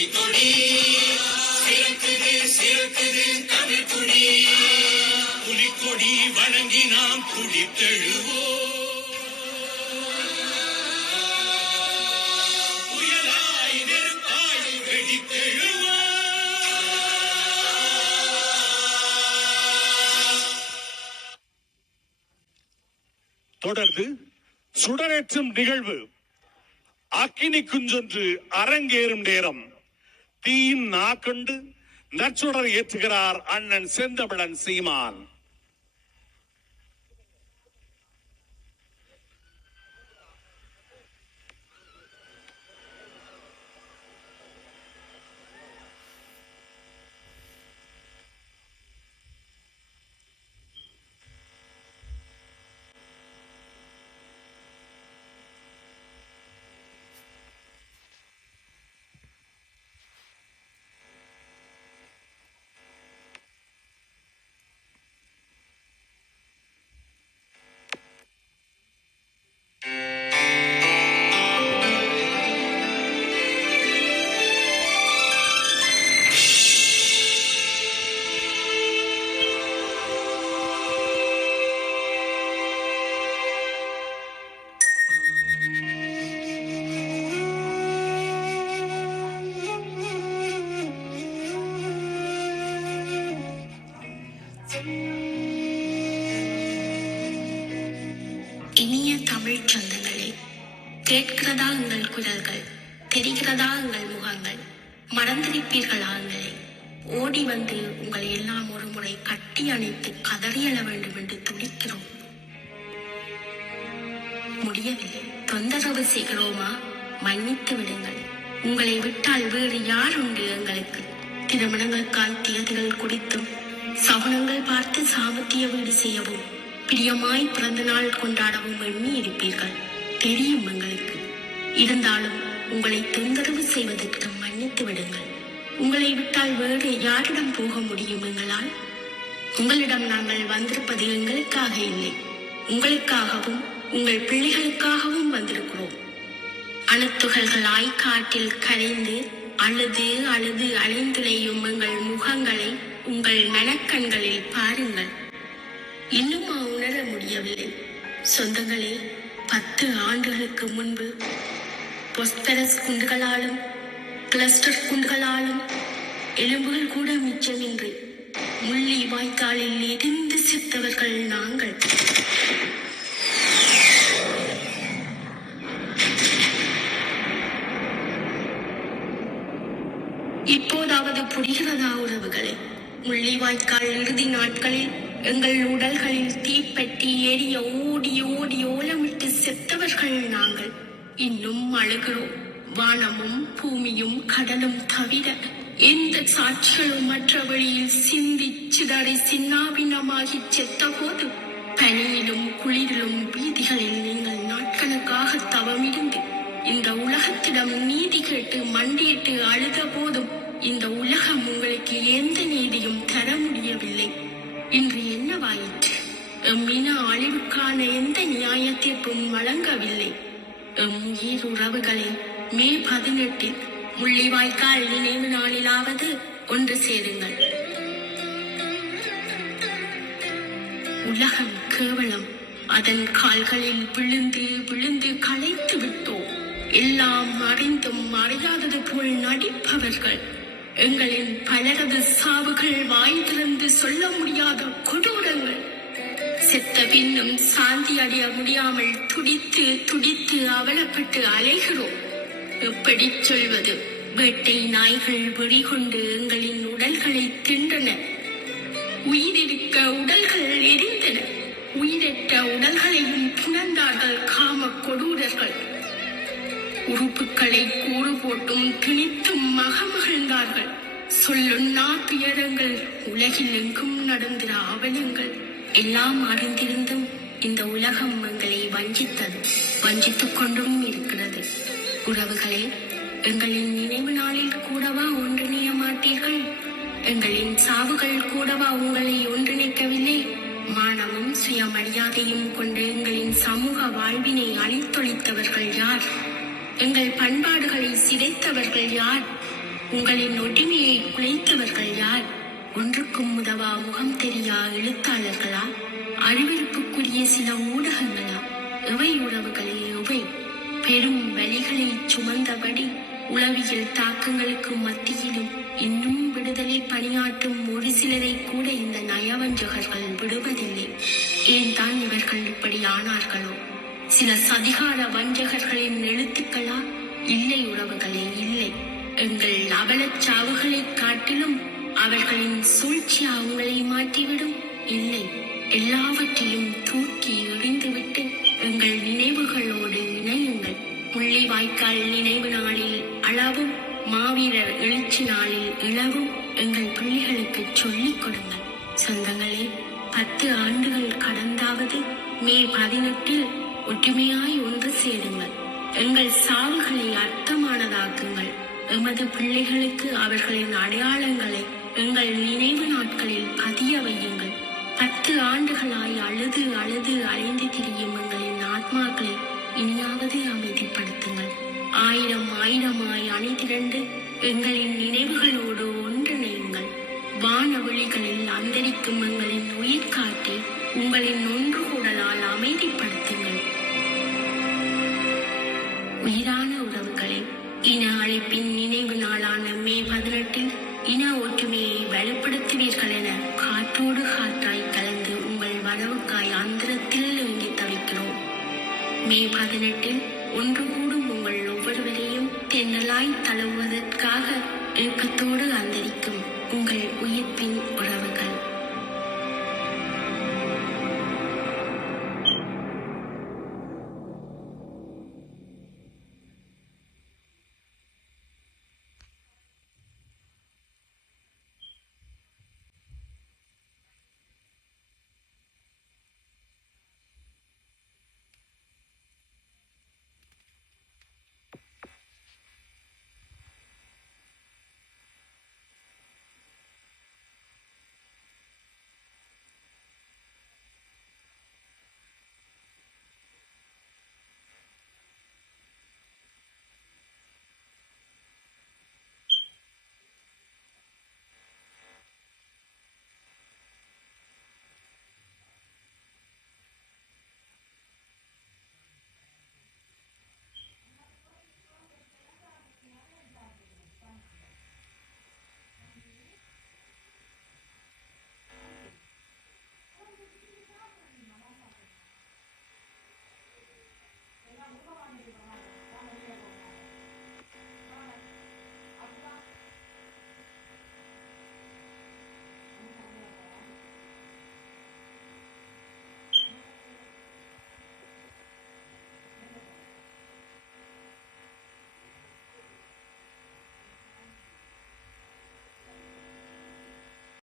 புலிக்கொடி சிறக்குது சிறக்குது தமிழ் கொடி. புலிக்கொடி வணங்கி நாம் துடித்தெழுவோம். புயலாய் நெருப்பாய் வெடித்தெழுவோம். தொடர்ந்து சுடரேற்றும் நிகழ்வு. அக்கினி குஞ்சொன்று அரங்கேறும் நேரம். தீயின் நாக்கொண்டு நற்சுடர் ஏற்றுகிறார் அண்ணன் செந்தமிழன் சீமான். இனிய தமிழ் சொந்தங்களே, கேட்கிறதா உங்கள் குரல்கள், தெரிகிறதா உங்கள் முகங்கள், மறந்திருப்பீர்களா எங்களை? ஓடி வந்து உங்களை எல்லாம் ஒரு முறை கட்டி அணைத்து கதறியல வேண்டும் என்று துடிக்கிறோம். முடியவில்லை. தொந்தரவு செய்கிறோமா? மன்னித்து விடுங்கள். உங்களை விட்டால் வேறு யார் உண்டு எங்களுக்கு? திருமணங்களுக்காய் தேதிகள் குறித்தும் சகுனங்கள் பார்த்து சாமத்திய வீடு செய்யவும் பிரியமாய் பிறந்த நாள் கொண்டாடவும் எண்ணி இருப்பீர்கள், தெரியும் எங்களுக்கு. இருந்தாலும் உங்களை தொந்தரவு செய்வதற்கு மன்னித்து விடுங்கள். உங்களை விட்டால் வேறு யாரிடம் போக முடியும் எங்களால்? உங்களிடம் நாங்கள் வந்திருப்பது எங்களுக்காக இல்லை, உங்களுக்காகவும் உங்கள் பிள்ளைகளுக்காகவும் வந்திருக்கிறோம். அணுத்துகள்களாய் காட்டில் கரைந்து அழுது அழுது அலைந்துளையும் எங்கள் முகங்களை உங்கள் மனக்கண்களில் பாருங்கள். இன்னுமா உணர முடியவில்லை? சொந்தங்களே, 10 ஆண்டுகளுக்கு முன்பு பொஸ்பரஸ் குண்டுகளாலும் கிளஸ்டர் குண்டுகளாலும் எலும்புகள் கூட மிச்சமின்றி முள்ளி வாய்க்காலில் எரிந்து செத்தவர்கள் நாங்கள். இப்போதாவது புரிகிறதா உறவுகளே? முள்ளிவாய்க்கால் இறுதி நாட்களில் எங்கள் உடல்களில் தீப்பெட்டி எரிய ஓடி ஓடி ஓலமிட்டு செத்தவர்கள் நாங்கள். இன்னும் அழுகிறோம். வானமும் பூமியும் கடலும் தவிர எந்த சாட்சிகளும் மற்ற வழியில் சிந்தி சிதறி சின்னாபின்னமாகி செத்த போது பனியிலும் குளிரிலும் வீதிகளில் நீங்கள் நாட்கணக்காக தவமிருந்து இந்த உலகத்திடம் நீதி கேட்டு மண்டியிட்டு அழுத போதும் இந்த உலகம் உங்களுக்கு எந்த நீதியும் தர முடியவில்லை. இன்று என்னவாயிற்று? எம்மின அழிவுக்கான எந்த நியாய தீர்ப்பும் வழங்கவில்லை. எம் உயிர் உறவுகளை மே 18 முள்ளிவாய்க்கால் நினைவு நாளிலாவது ஒன்று சேருங்கள். உலகம் கேவலம். அதன் கால்களில் விழுந்து விழுந்து களைத்து விட்டோம். எல்லாம் அறிந்தும் அறியாதது போல் நடிப்பவர்கள். எங்களின் பலரது சாவுகள் வாய் திறந்து சொல்ல முடியாத கொடூரங்கள். செத்த பின்னும் சாந்தி அடைய முடியாமல் துடித்து துடித்து அவலப்பட்டு அலைகிறோம். எப்படி சொல்வது? வேட்டை நாய்கள் வெறிகொண்டு எங்களின் உடல்களை தின்றன. உயிரிருக்க உடல்கள் எரிந்தன. உயிரற்ற உடல்களையும் புணர்ந்தார்கள் காம கொடூரர்கள். உறுப்புகளை கூறு போட்டும் திணித்தும் மகமகிழ்ந்தார்கள். சொல்லுண்ணா துயரங்கள், உலகில் எங்கும் நடந்திர அவலங்கள் எல்லாம் அறிந்திருந்தும் இந்த உலகம் எங்களை வஞ்சித்தது, வஞ்சித்துக் கொண்டும் இருக்கிறது. உறவுகளே, எங்களின் நினைவு நாளில் கூடவா ஒன்றிணைய மாட்டீர்கள்? எங்களின் சாவுகள் கூடவா உங்களை ஒன்றிணைக்கவில்லை? மானமும் சுயமரியாதையும் கொண்ட எங்களின் சமூக வாழ்வினை அழித்தொழித்தவர்கள் யார்? எங்கள் பண்பாடுகளை சிதைத்தவர்கள் யார்? உங்களின் ஒற்றுமையை குலைத்தவர்கள் யார்? ஒன்றுக்கும் உதவா முகம் தெரியா எழுத்தாளர்களா? அறிவிப்புக்குரிய சில ஊடகங்களா? எவை உறவுகளே எவை? பெரும் வலிகளை சுமந்தபடி உளவியல் தாக்கங்களுக்கு மத்தியிலும் இன்னும் விடுதலை பணியாற்றும் ஒரு சிலரை கூட இந்த நயவஞ்சகர்கள் விடுவதில்லை. ஏன் தான் இவர்கள் இப்படி ஆனார்களோ? சில சதிகார வஞ்சகர்களின் எழுத்துக்களா? இல்லை உறவுகளே, இல்லை. எங்கள் அவலச் சாவுகளை காட்டிலும் அவர்களின் சூழ்ச்சியா உங்களை மாற்றிவிடும்? இல்லை. எல்லாவற்றையும் தூக்கி எறிந்துவிட்டு எங்கள் நினைவுகளோடு இணையுங்கள். முள்ளிவாய்க்கால் நினைவு நாளில் அளவும், மாவீரர் எழுச்சி நாளில் இளவும் எங்கள் பிள்ளைகளுக்கு சொல்லிக் கொடுங்கள். சொந்தங்களே, 10 ஆண்டுகள் கடந்தாவது மே 18 ஒற்றுமையாய் ஒன்று சேருங்கள். எங்கள் சாவுகளை அர்த்தமானதாக்குங்கள். எமது பிள்ளைகளுக்கு அவர்களின் அடையாளங்களை எங்கள் நினைவு நாட்களில் பதிய வையுங்கள். 10 ஆண்டுகளாய் அழுது அழுது அலைந்து திரியும் எங்களின் ஆத்மாக்களை இனியாவது அமைதிப்படுத்துங்கள். 1000 ஆயிரமாய் அணிதிரண்டு எங்களின் நினைவுகளோடு ஒன்றிணையுங்கள். வானவெளிகளில் அந்தரிக்கும் எங்களின் உயிர் காட்டி உங்களின் ஒன்று கூடலால் அமைதிப்படுத்துங்கள். உயிரான உறவுகளே, இன அழிப்பின் நினைவு நாளான மே 18 இன ஒற்றுமையை வலுப்படுத்துவீர்கள் என காற்றோடு காற்றாய் கலந்து உங்கள் வரவுக்காய் அந்தரத்தில் ஏங்கி தவிக்கிறோம். மே 18 ஒன்று கூடும் உங்கள் ஒவ்வொருவரையும் தென்னலாய் தழுவுவதற்காக ஏக்கத்தோடு அந்தரிக்கும் உங்கள் உயிர்ப்பின்